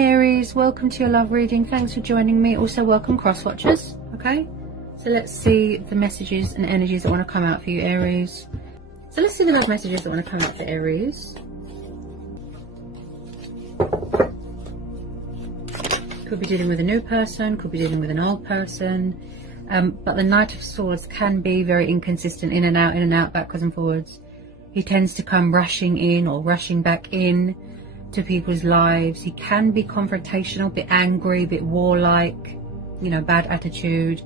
Hi Aries, welcome to your love reading. Thanks for joining me. Also welcome cross watchers. Okay, so let's see the messages and energies that want to come out for you, Aries. So let's see the messages that want to come out for Aries. Could be dealing with a new person, could be dealing with an old person, but the Knight of Swords can be very inconsistent, in and out, backwards and forwards. He tends to come rushing in or rushing back in to people's lives. He can be confrontational, a bit angry, a bit warlike, you know, bad attitude.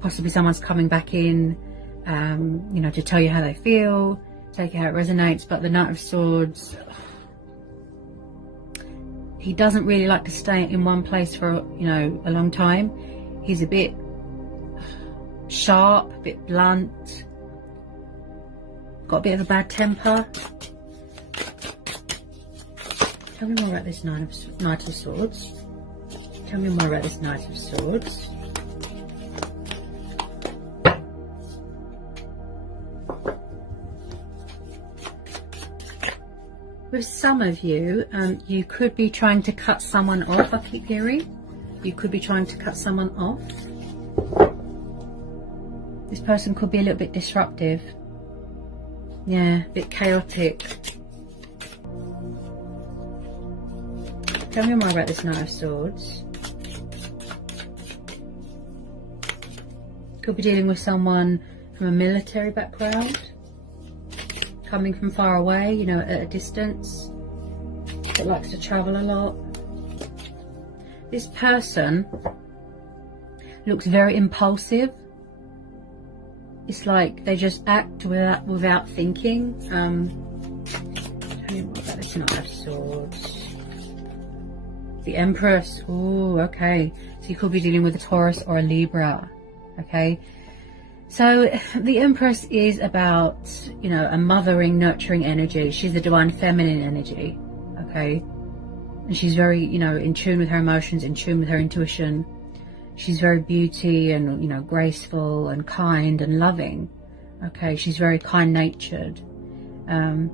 Possibly someone's coming back in, you know, to tell you how they feel, take it how it resonates. But the Knight of Swords, he doesn't really like to stay in one place for, you know, a long time. He's a bit sharp, a bit blunt, got a bit of a bad temper. Tell me more about this Knight of Swords. Tell me more about this Knight of Swords. With some of you, you could be trying to cut someone off, I keep hearing. You could be trying to cut someone off. This person could be a little bit disruptive. Yeah, a bit chaotic. Tell me more about this Knight of Swords. Could be dealing with someone from a military background, coming from far away, you know, at a distance, that likes to travel a lot. This person looks very impulsive. It's like they just act without thinking. Tell me more about this Knight of Swords. The Empress. Oh, okay. So you could be dealing with a Taurus or a Libra. Okay. So the Empress is about, you know, a mothering, nurturing energy. She's the divine feminine energy. Okay. And she's very, you know, in tune with her emotions, in tune with her intuition. She's very beauty and, you know, graceful and kind and loving. Okay. She's very kind-natured. And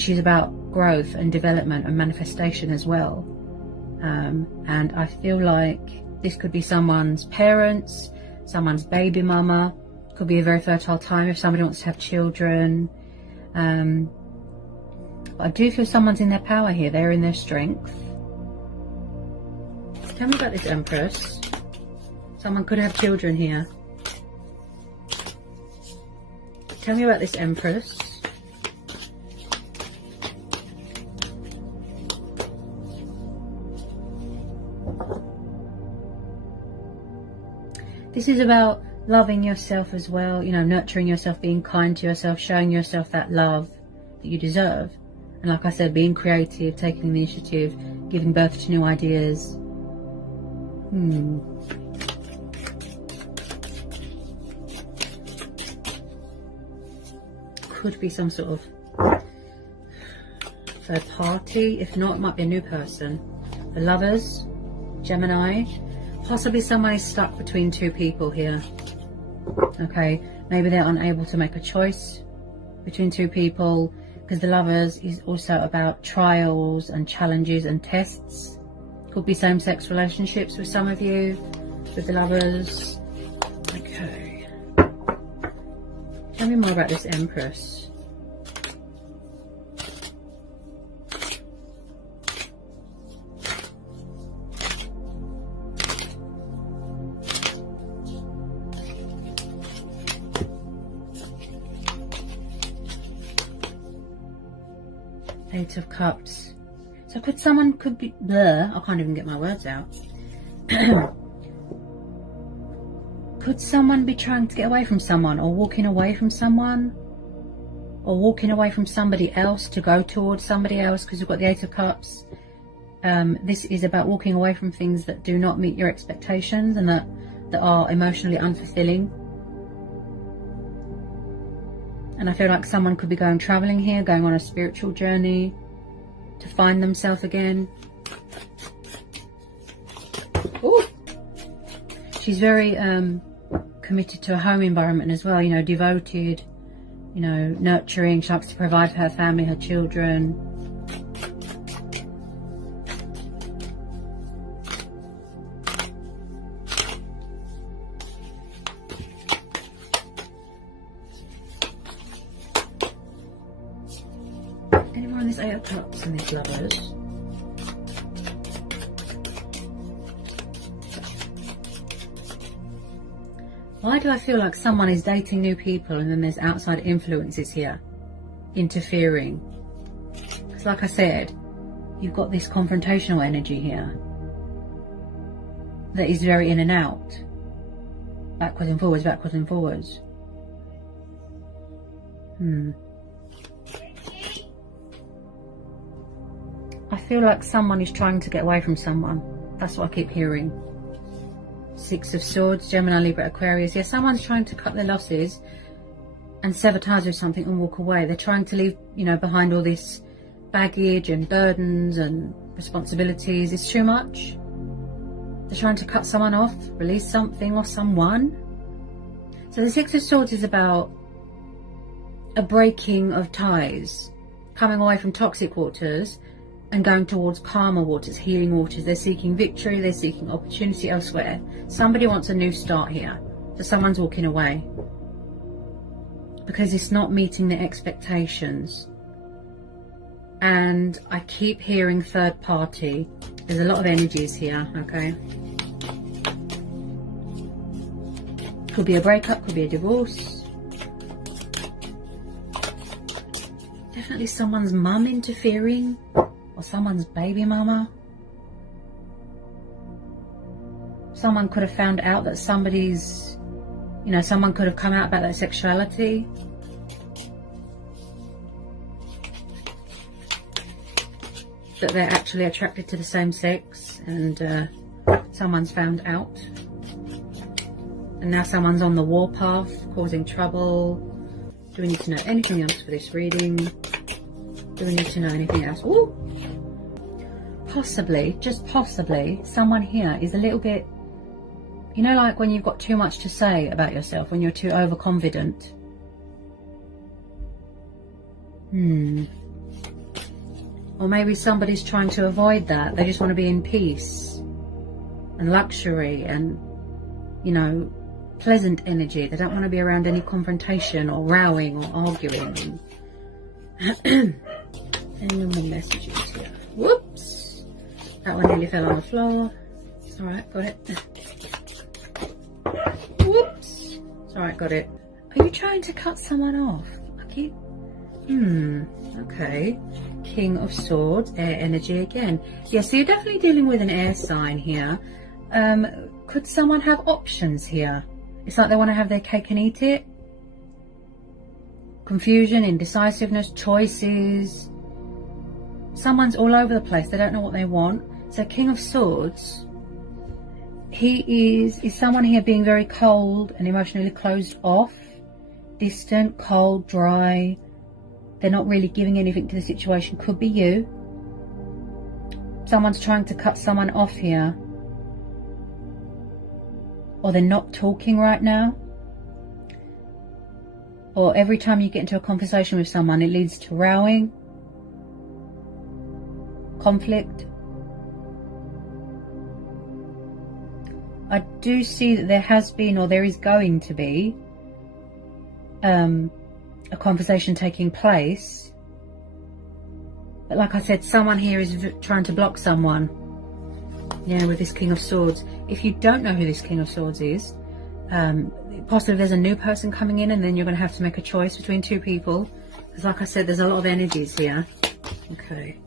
she's about growth and development and manifestation as well. And I feel like this could be someone's parents, someone's baby mama. Could be a very fertile time if somebody wants to have children. But I do feel someone's in their power here. They're in their strength. Tell me about this Empress. Someone could have children here. Tell me about this Empress. This is about loving yourself as well, you know, nurturing yourself, being kind to yourself, showing yourself that love that you deserve. And like I said, being creative, taking the initiative, giving birth to new ideas. Could be some sort of third party. If not, it might be a new person. The Lovers, Gemini. Possibly someone is stuck between two people here. Okay, maybe they're unable to make a choice between two people, because the Lovers is also about trials and challenges and tests. Could be same-sex relationships with some of you, with the Lovers. Okay. Tell me more about this Empress. Eight of Cups. So someone could be blur. I can't even get my words out. Could someone be trying to get away from someone, or walking away from someone, or walking away from somebody else to go towards somebody else? Because we've got the Eight of Cups. This is about walking away from things that do not meet your expectations and that are emotionally unfulfilling. And I feel like someone could be going traveling here, going on a spiritual journey to find themselves again. Ooh. She's very committed to a home environment as well, you know, devoted, you know, nurturing. She likes to provide for her family, her children. Eight of Cups and these Lovers. Why do I feel like someone is dating new people and then there's outside influences here interfering? Because like I said, you've got this confrontational energy here that is very in and out, backwards and forwards, backwards and forwards. I feel like someone is trying to get away from someone. That's what I keep hearing. Six of Swords, Gemini, Libra, Aquarius. Yeah, someone's trying to cut their losses and sever ties with something and walk away. They're trying to leave, you know, behind all this baggage and burdens and responsibilities. It's too much. They're trying to cut someone off, release something or someone. So the Six of Swords is about a breaking of ties, coming away from toxic waters and going towards calmer waters, healing waters. They're seeking victory, they're seeking opportunity elsewhere. Somebody wants a new start here. So someone's walking away because it's not meeting their expectations. And I keep hearing third party. There's a lot of energies here, okay? Could be a breakup, could be a divorce. Definitely someone's mum interfering. Or someone's baby mama. Someone could have found out that somebody's, you know, someone could have come out about their sexuality. That they're actually attracted to the same sex, and someone's found out. And now someone's on the warpath, causing trouble. Do we need to know anything else for this reading? Do we need to know anything else? Ooh! Possibly, just possibly, someone here is a little bit, you know, like when you've got too much to say about yourself, when you're too overconfident. Or maybe somebody's trying to avoid that. They just want to be in peace and luxury and, you know, pleasant energy. They don't want to be around any confrontation or rowing or arguing. Any more messages here? Whoops! That one nearly fell on the floor. It's alright, got it. Whoops! It's alright, got it. Are you trying to cut someone off? I keep... okay. King of Swords, air energy again. Yeah, so you're definitely dealing with an air sign here. Could someone have options here? It's like they want to have their cake and eat it. Confusion, indecisiveness, choices. Someone's all over the place. They don't know what they want. So King of Swords, he is someone here being very cold and emotionally closed off, distant, cold, dry. They're not really giving anything to the situation. Could be you. Someone's trying to cut someone off here. Or they're not talking right now. Or every time you get into a conversation with someone, it leads to rowing, conflict. I do see that there has been, or there is going to be, a conversation taking place. But like I said, someone here is trying to block someone. Yeah, with this King of Swords. If you don't know who this King of Swords is, possibly there's a new person coming in and then you're going to have to make a choice between two people. Because like I said, there's a lot of energies here. Okay.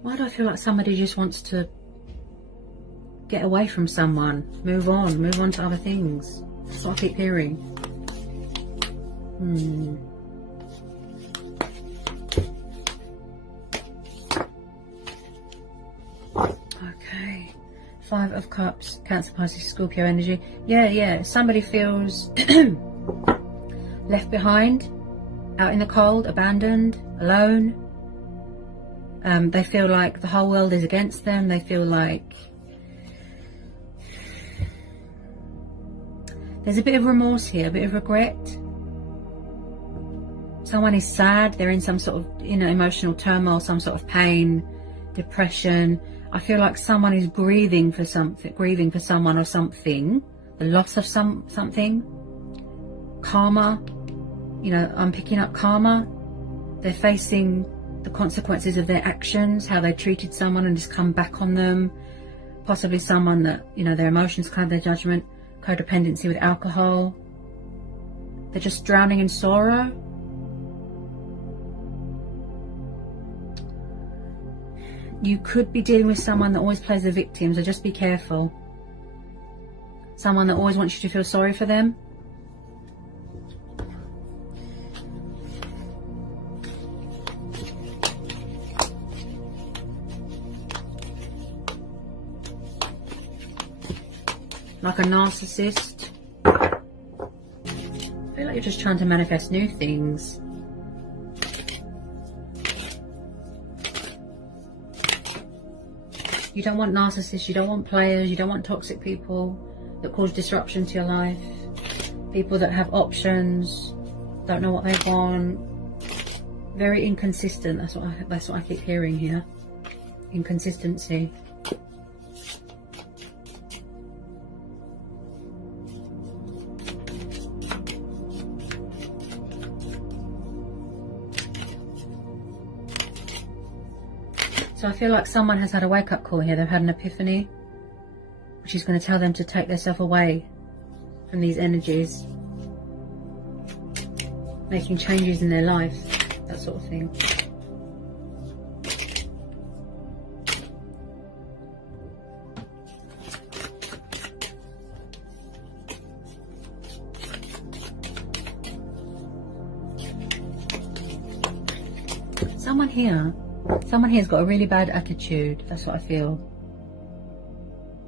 Why do I feel like somebody just wants to get away from someone, move on to other things? That's what I keep hearing. Okay. Five of Cups, Cancer, Pisces, Scorpio energy. Yeah. Somebody feels left behind, out in the cold, abandoned, alone. They feel like the whole world is against them. They feel like there's a bit of remorse here, a bit of regret. Someone is sad. They're in some sort of, you know, emotional turmoil, some sort of pain, depression. I feel like someone is grieving for something, grieving for someone or something, the loss of something. Karma, you know, I'm picking up karma. They're facing the consequences of their actions, how they treated someone and just come back on them. Possibly someone that, you know, their emotions cloud their judgment, codependency with alcohol. They're just drowning in sorrow. You could be dealing with someone that always plays the victim, so just be careful. Someone that always wants you to feel sorry for them. Like a narcissist. I feel like you're just trying to manifest new things. You don't want narcissists, you don't want players, you don't want toxic people that cause disruption to your life. People that have options, don't know what they want. Very inconsistent, that's what I keep hearing here. Inconsistency. So I feel like someone has had a wake-up call here. They've had an epiphany, which is going to tell them to take themselves away from these energies, making changes in their life, that sort of thing. Someone here's got a really bad attitude. That's what I feel.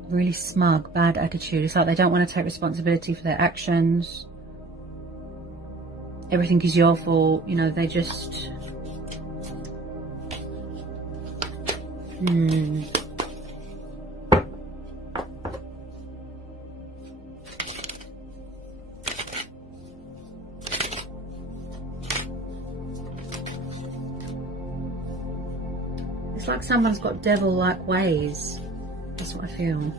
Really smug, bad attitude. It's like they don't want to take responsibility for their actions. Everything is your fault. You know, they just... It's like someone's got devil-like ways. That's what I feel.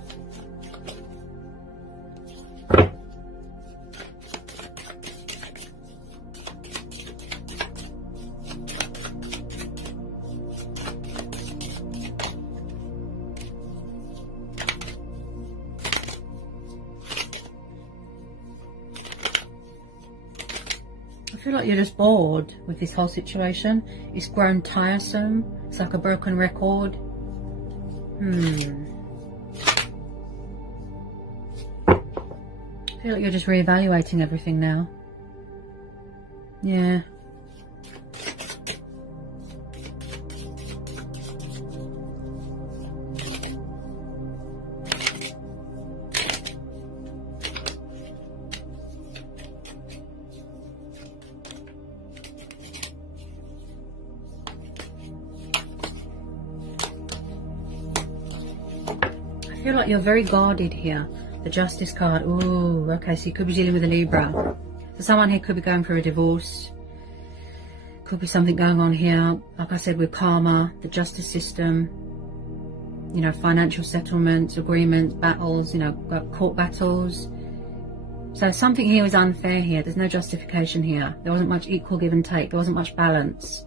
I feel like you're just bored with this whole situation. It's grown tiresome. It's like a broken record. I feel like you're just reevaluating everything now. Yeah. I feel like you're very guarded here. The Justice card. Ooh, okay, so you could be dealing with a Libra. So someone here could be going through a divorce. Could be something going on here, like I said, with karma, the justice system. You know, financial settlements, agreements, battles, you know, court battles. So something here is unfair here. There's no justification here. There wasn't much equal give and take. There wasn't much balance.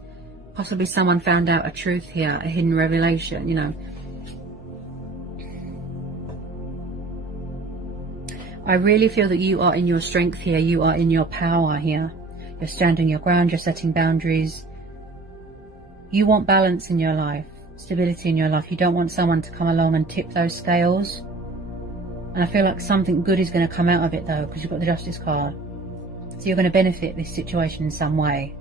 Possibly someone found out a truth here, a hidden revelation, you know. I really feel that you are in your strength here. You are in your power here. You're standing your ground. You're setting boundaries. You want balance in your life, stability in your life. You don't want someone to come along and tip those scales. And I feel like something good is going to come out of it though, because you've got the Justice card. So you're going to benefit this situation in some way.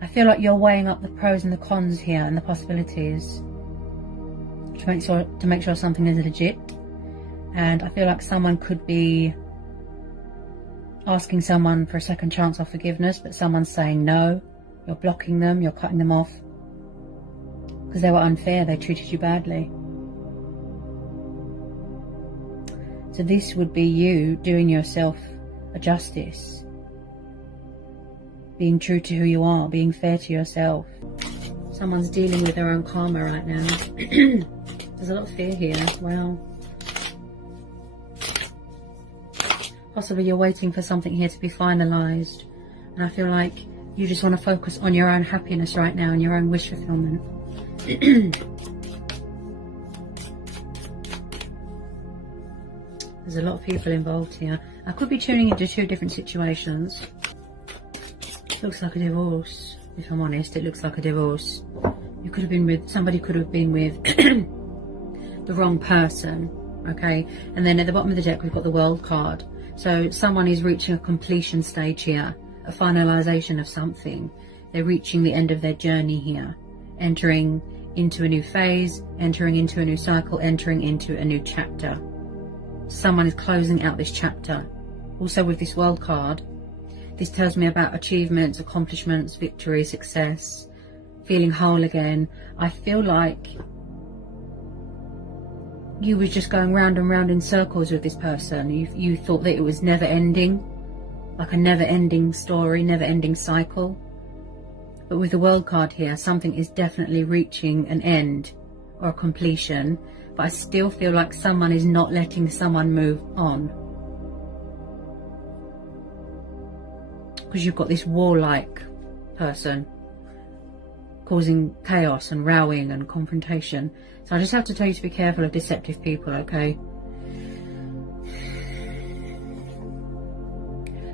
I feel like you're weighing up the pros and the cons here and the possibilities to make sure something is legit. And I feel like someone could be asking someone for a second chance or forgiveness, but someone's saying no. You're blocking them, you're cutting them off because they were unfair, they treated you badly. So this would be you doing yourself a justice, being true to who you are, being fair to yourself. Someone's dealing with their own karma right now. There's a lot of fear here. Wow. Possibly you're waiting for something here to be finalised. And I feel like you just want to focus on your own happiness right now and your own wish fulfillment. There's a lot of people involved here. I could be tuning into two different situations. Looks like a divorce. If I'm honest, it looks like a divorce. You could have been with, somebody could have been with the wrong person. Okay. And then at the bottom of the deck, we've got the World card. So someone is reaching a completion stage here, a finalization of something. They're reaching the end of their journey here, entering into a new phase, entering into a new cycle, entering into a new chapter. Someone is closing out this chapter. Also with this World card, this tells me about achievements, accomplishments, victory, success, feeling whole again. I feel like you were just going round and round in circles with this person. You thought that it was never ending, like a never ending story, never ending cycle. But with the World card here, something is definitely reaching an end or a completion. But I still feel like someone is not letting someone move on. Because you've got this warlike person causing chaos and rowing and confrontation. So I just have to tell you to be careful of deceptive people, okay?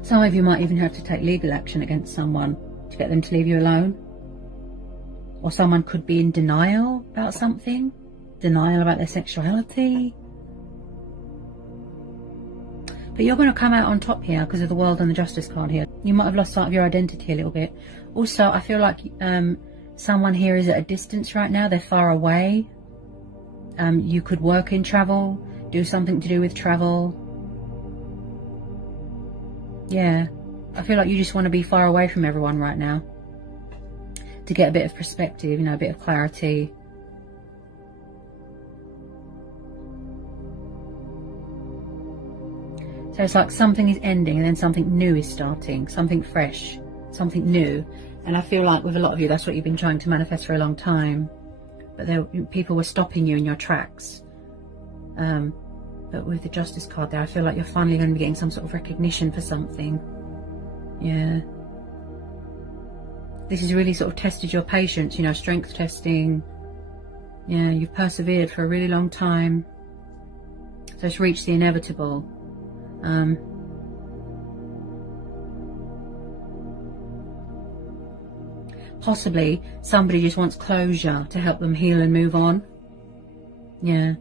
Some of you might even have to take legal action against someone to get them to leave you alone. Or someone could be in denial about something. Denial about their sexuality. But you're going to come out on top here because of the World and the Justice card here. You might have lost sight of your identity a little bit. Also, I feel like someone here is at a distance right now. They're far away. You could work in travel, do something to do with travel. Yeah, I feel like you just want to be far away from everyone right now to get a bit of perspective, you know, a bit of clarity. So it's like something is ending and then something new is starting, something fresh, something new. And I feel like with a lot of you, that's what you've been trying to manifest for a long time. But people were stopping you in your tracks. But with the Justice card there, I feel like you're finally going to be getting some sort of recognition for something. Yeah. This has really sort of tested your patience, you know, strength testing. Yeah, you've persevered for a really long time. So it's reached the inevitable. Possibly somebody just wants closure to help them heal and move on. Yeah.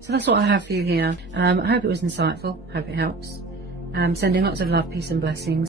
So that's what I have for you here. I hope it was insightful. Hope it helps. Sending lots of love, peace and blessings.